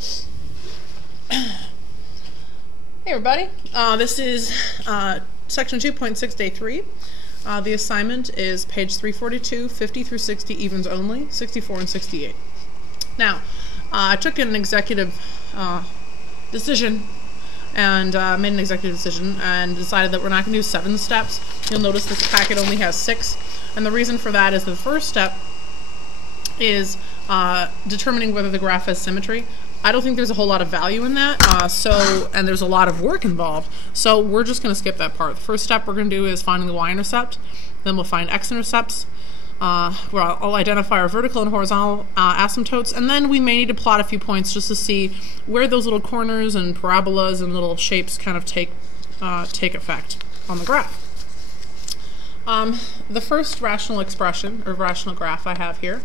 Hey everybody, this is section 2.6 day 3. The assignment is page 342, 50 through 60 evens only, 64 and 68. Now, I took an executive decision and made an executive decision and decided that we're not going to do 7 steps. You'll notice this packet only has 6, and the reason for that is the first step is determining whether the graph has symmetry. I don't think there's a whole lot of value in that, and there's a lot of work involved, so we're just going to skip that part. The first step we're going to do is finding the y-intercept, then we'll find x-intercepts, where I'll identify our vertical and horizontal asymptotes, and then we may need to plot a few points just to see where those little corners and parabolas and little shapes kind of take effect on the graph. The first rational expression, or rational graph I have here,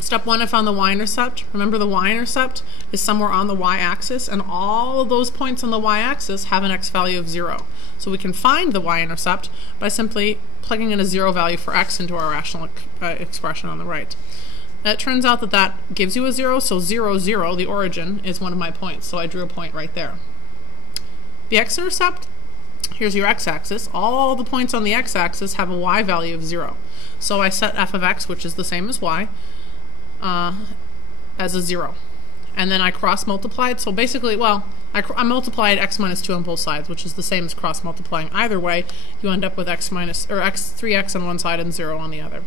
step 1, I found the y-intercept. Remember, the y-intercept is somewhere on the y-axis, and all of those points on the y-axis have an x value of 0. So we can find the y-intercept by simply plugging in a 0 value for x into our rational expression on the right. It turns out that that gives you a 0, so 0, 0, the origin, is one of my points. So I drew a point right there. The x-intercept, here's your x-axis. All the points on the x-axis have a y value of 0. So I set f of x, which is the same as y, as a 0. And then I cross-multiplied. So basically, well, I multiplied x minus 2 on both sides, which is the same as cross-multiplying. Either way, you end up with 3x on one side and 0 on the other.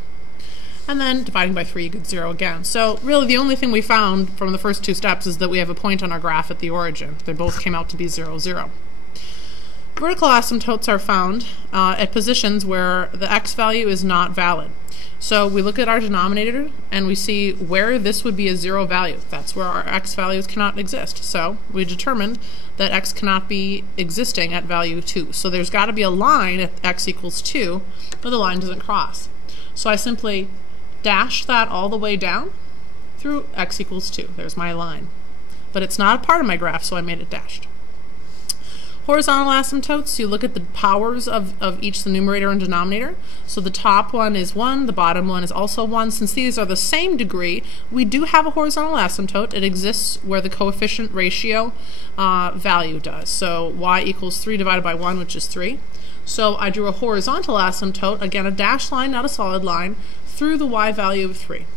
And then dividing by 3, you get 0 again. So really the only thing we found from the first 2 steps is that we have a point on our graph at the origin. They both came out to be 0, 0. Vertical asymptotes are found at positions where the x value is not valid. So we look at our denominator and we see where this would be a 0 value. That's where our x values cannot exist. So we determined that x cannot be existing at value 2. So there's got to be a line at x equals 2 where the line doesn't cross. So I simply dash that all the way down through x equals 2. There's my line. But it's not a part of my graph, so I made it dashed. Horizontal asymptotes, you look at the powers of each, the numerator and denominator. So the top one is 1, the bottom one is also 1. Since these are the same degree, we do have a horizontal asymptote. It exists where the coefficient ratio value does. So y equals 3 divided by 1, which is 3. So I drew a horizontal asymptote, again a dashed line, not a solid line, through the y value of 3.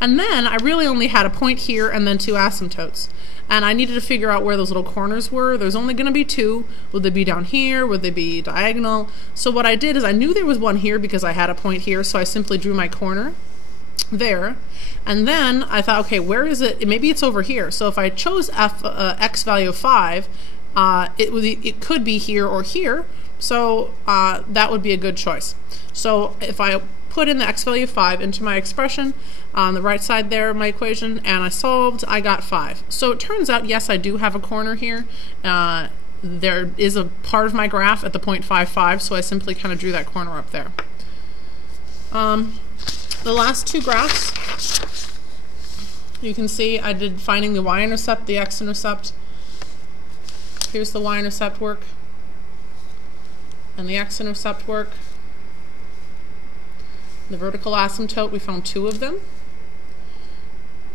And then I really only had a point here and then 2 asymptotes. And I needed to figure out where those little corners were. There's only going to be 2. Would they be down here? Would they be diagonal? So what I did is I knew there was one here because I had a point here, so I simply drew my corner there. And then I thought, okay, where is it? Maybe it's over here. So if I chose x value of 5, it could be here or here. So that would be a good choice. So if I put in the x value of 5 into my expression on the right side there of my equation, and I solved, I got 5. So it turns out, yes, I do have a corner here. There is a part of my graph at the point 5, so I simply kind of drew that corner up there. The last 2 graphs, you can see I did finding the y-intercept, the x-intercept. Here's the y-intercept work and the x-intercept work. The vertical asymptote, we found 2 of them.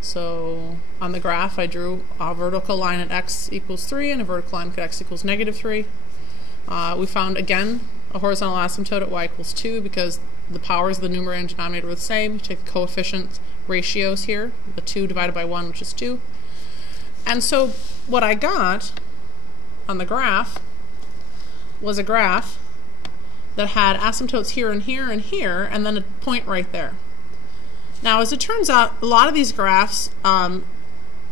So on the graph I drew a vertical line at x equals 3 and a vertical line at x equals -3. We found again a horizontal asymptote at y equals 2 because the powers of the numerator and denominator were the same. You take the coefficient ratios here, the 2 divided by 1, which is 2. And so what I got on the graph was a graph that had asymptotes here and here and here, and then a point right there. Now, as it turns out, a lot of these graphs kind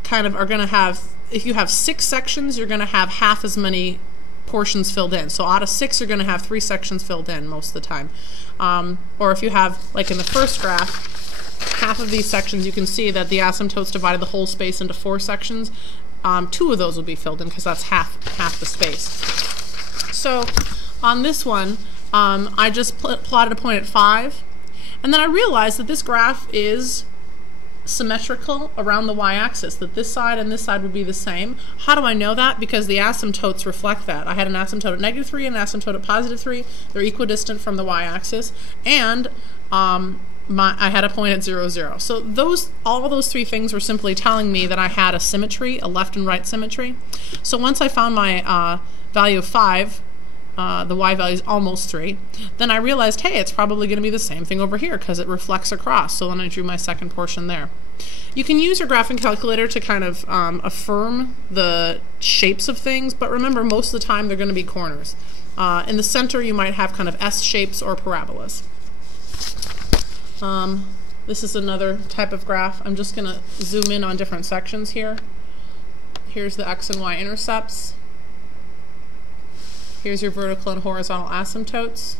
of are going to have, if you have 6 sections, you're going to have half as many portions filled in. So out of 6, you're going to have 3 sections filled in most of the time. Or if you have, like in the first graph, half of these sections, you can see that the asymptotes divided the whole space into 4 sections. 2 of those will be filled in because that's half the space. So on this one, I just plotted a point at 5, and then I realized that this graph is symmetrical around the y-axis, that this side and this side would be the same. How do I know that? Because the asymptotes reflect that. I had an asymptote at -3 and an asymptote at +3. They're equidistant from the y-axis, and I had a point at 0, 0. So all those three things were simply telling me that I had a symmetry, a left and right symmetry. So once I found my value of 5, the y value is almost 3, then I realized, hey, it's probably going to be the same thing over here because it reflects across. So then I drew my second portion there. You can use your graphing calculator to kind of affirm the shapes of things, but remember, most of the time they're going to be corners. In the center, you might have kind of S shapes or parabolas. This is another type of graph. I'm just going to zoom in on different sections here. Here's the x and y intercepts. Here's your vertical and horizontal asymptotes.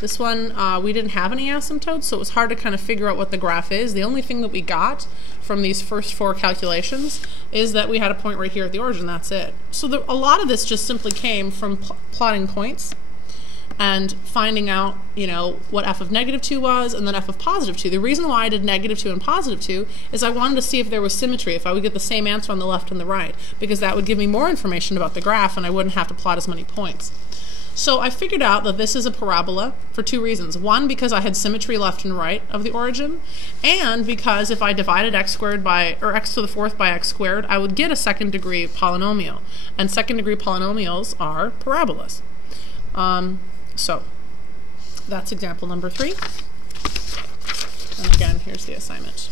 This one, we didn't have any asymptotes, so it was hard to kind of figure out what the graph is. The only thing that we got from these first 4 calculations is that we had a point right here at the origin. That's it. So a lot of this just simply came from plotting points and finding out, you know, what f of -2 was and then f of +2. The reason why I did -2 and +2 is I wanted to see if there was symmetry, if I would get the same answer on the left and the right, because that would give me more information about the graph and I wouldn't have to plot as many points. So I figured out that this is a parabola for 2 reasons. One, because I had symmetry left and right of the origin, and because if I divided x squared by, or x to the 4th by x squared, I would get a second degree polynomial. And second degree polynomials are parabolas. So that's example number 3. And again, here's the assignment.